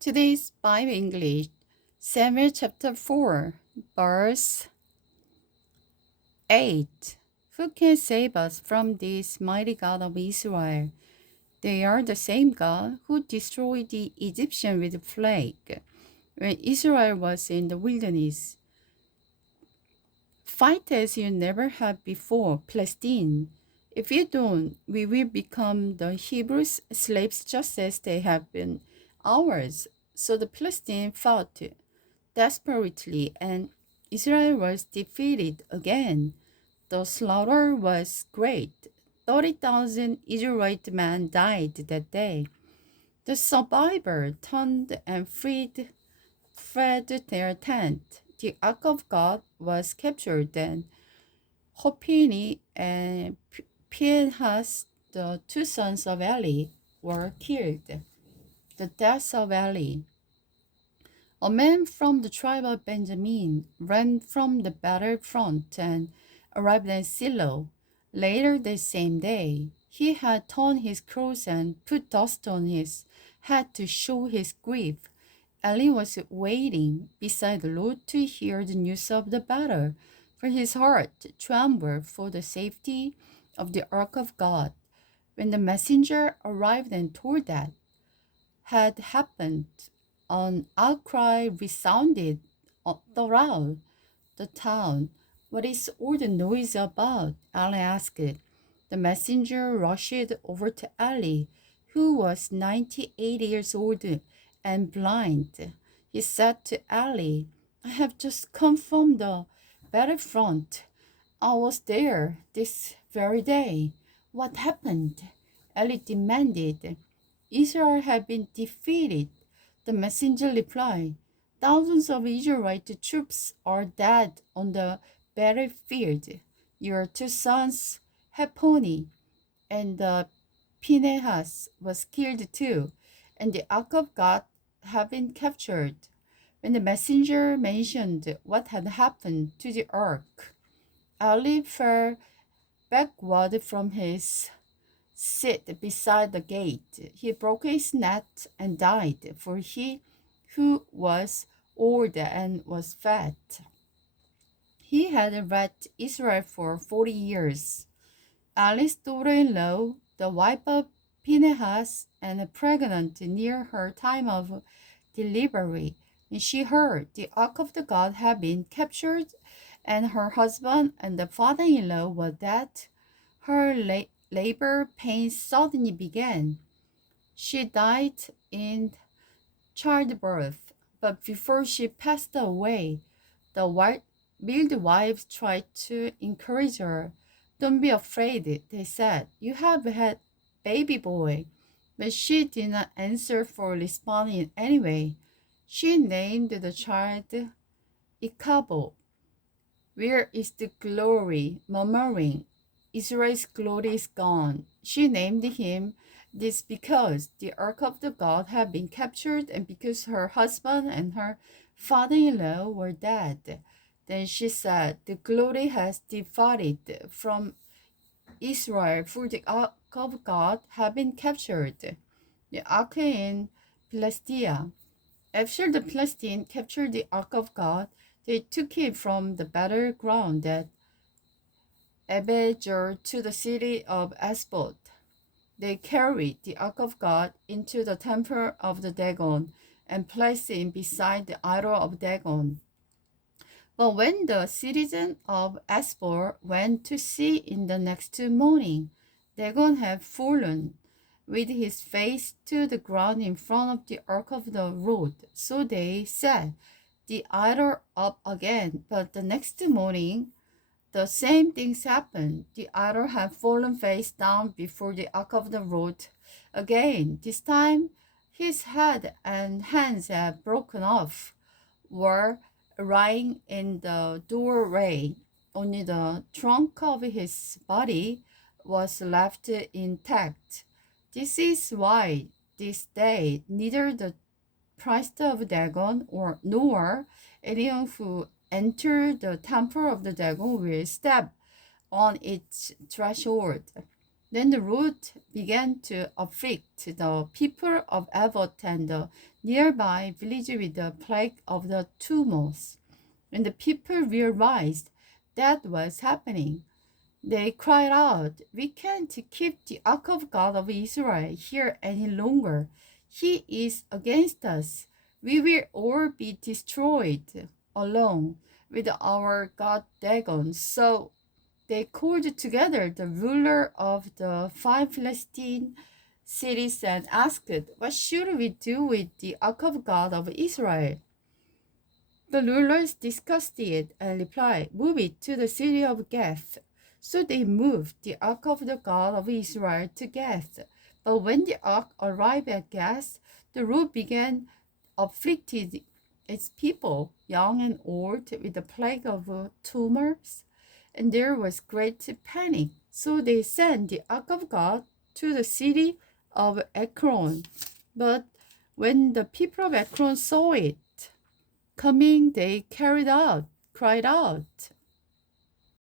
Today's Bible English, Samuel chapter 4, verse 8. Who can save us from this mighty God of Israel? They are the same God who destroyed the Egyptian with plague when Israel was in the wilderness. Fight as you never have before, Palestine. If you don't, we will become the Hebrews' slaves just as they have been ours. So the Palestinians fought desperately, and Israel was defeated again. The slaughter was great. 30,000 Israelite men died that day. The survivors turned and fled their tent. The Ark of God was captured, and Hophni and Phinehas, the two sons of Eli, were killed. The death of Eli. A man from the tribe of Benjamin ran from the battlefront and arrived at Shiloh later the same day. He had torn his clothes and put dust on his head to show his grief. Eli was waiting beside the road to hear the news of the battle, for his heart trembled for the safety of the ark of God. When the messenger arrived and told that had happened, an outcry resounded throughout the town. What is all the noise about? Eli asked. The messenger rushed over to Eli, who was 98 years old and blind. He said to Eli, I have just come from the battlefront. I was there this very day. What happened? Eli demanded. Israel had been defeated. The messenger replied, thousands of Israelite troops are dead on the battlefield. Your two sons, Hophni and Phinehas, was killed too, and the ark of God had been captured. When the messenger mentioned what had happened to the ark, Ali fell backward from his seat beside the gate. He broke his neck and died, for he who was old and was fat. He had led Israel for 40 years. Ali's daughter-in-law, the wife of Phinehas, and pregnant near her time of delivery, when she heard the ark of the God had been captured and her husband and the father-in-law were dead, her labor pains suddenly began. She died in childbirth, but before she passed away, the midwives tried to encourage her. Don't be afraid, they said. You have had baby boy. But she did not answer for responding anyway. She named the child Ichabod. Where is the glory? Murmuring, Israel's glory is gone. She named him this because the ark of the God had been captured and because her husband and her father-in-law were dead. Then she said, the glory has departed from Israel, for the ark of God had been captured. The ark in Palestina. After the Palestinians captured the ark of God, they took it from the battleground at Abijah to the city of Ashdod. They carried the ark of God into the temple of the Dagon and placed it beside the idol of Dagon. But when the citizens of Ashdod went to see in the next morning, Dagon had fallen with his face to the ground in front of the ark of the Lord. So they set the idol up again. But the next morning, the same things happened. The idol had fallen face down before the ark of the Lord again. This time, his head and hands had broken off, were lying in the doorway. Only the trunk of his body was left intact. This is why this day neither the priest of Dagon nor anyone who enters the temple of the Dagon will step on its threshold. Then the root began to afflict the people of Abbot and the nearby village with the plague of the tumors. When the people realized that was happening, they cried out, "We can't keep the ark of God of Israel here any longer. He is against us. We will all be destroyed along with our god Dagon." So they called together the ruler of the 5 Philistine cities and asked, "What should we do with the ark of God of Israel?" The rulers discussed it and replied, "Move it to the city of Gath." So they moved the ark of the God of Israel to Gath. But when the ark arrived at Gath, the Lord began afflicted its people, young and old, with the plague of tumors, and there was great panic. So they sent the ark of God to the city of Ekron. But when the people of Ekron saw it, coming, they cried out,